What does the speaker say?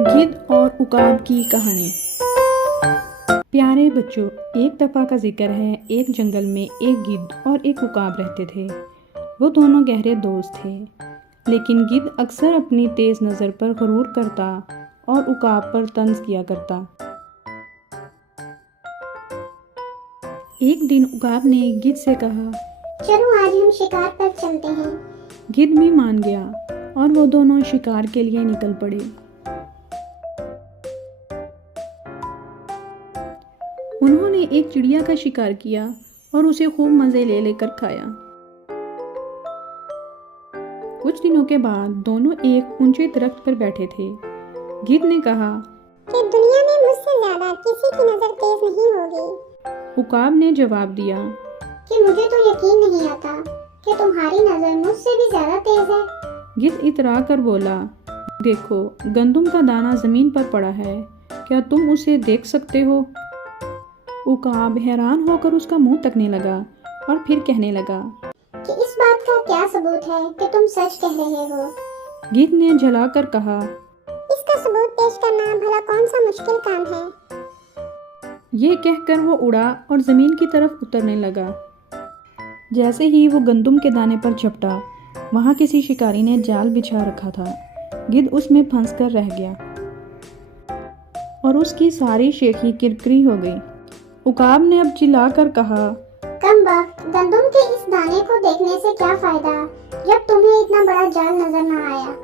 गिद्ध और उकाब की कहानी। प्यारे बच्चों, एक दफ़ा का जिक्र है। एक जंगल में एक गिद्ध और एक उकाब रहते थे। वो दोनों गहरे दोस्त थे, लेकिन गिद्ध अक्सर अपनी तेज़ नज़र पर गुरूर करता और उकाब पर तंज किया करता। एक दिन उकाब ने गिद्ध से कहा, चलो आज हम शिकार पर चलते हैं। गिद्ध भी मान गया और वो दोनों शिकार के लिए निकल पड़े। उन्होंने एक चिड़िया का शिकार किया और उसे खूब मज़े ले लेकर खाया। कुछ दिनों के बाद दोनों एक ऊंचे दरख्त पर बैठे थे। गिद्ध ने कहा कि दुनिया में मुझसे ज्यादा किसी की नजर तेज नहीं होगी। उकाब ने जवाब दिया कि मुझे तो यकीन नहीं आता कि तुम्हारी नजर मुझसे भी ज्यादा तेज है। गिद्ध इतरा कर बोला, देखो, गंदम का दाना जमीन पर पड़ा है, क्या तुम उसे देख सकते हो? उकाब हैरान होकर उसका मुंह तकने लगा और फिर कहने लगा कि इस बात का क्या सबूत है कि तुम सच कह रहे हो? गिद्ध ने झलाकर कहा, इसका सबूत पेश करना भला कौन सा मुश्किल काम है। ये कहकर वो उड़ा और जमीन की तरफ उतरने लगा। जैसे ही वो गंदम के दाने पर झपटा, वहाँ किसी शिकारी ने जाल बिछा रखा था। गिद्ध उसमें फंस कर रह गया और उसकी सारी शेखी किरकिरी हो गई। उकाब ने अब चिल्लाकर कहा, कमबख्त, गंदम के इस दाने को देखने से क्या फायदा जब तुम्हें इतना बड़ा जाल नजर न आया।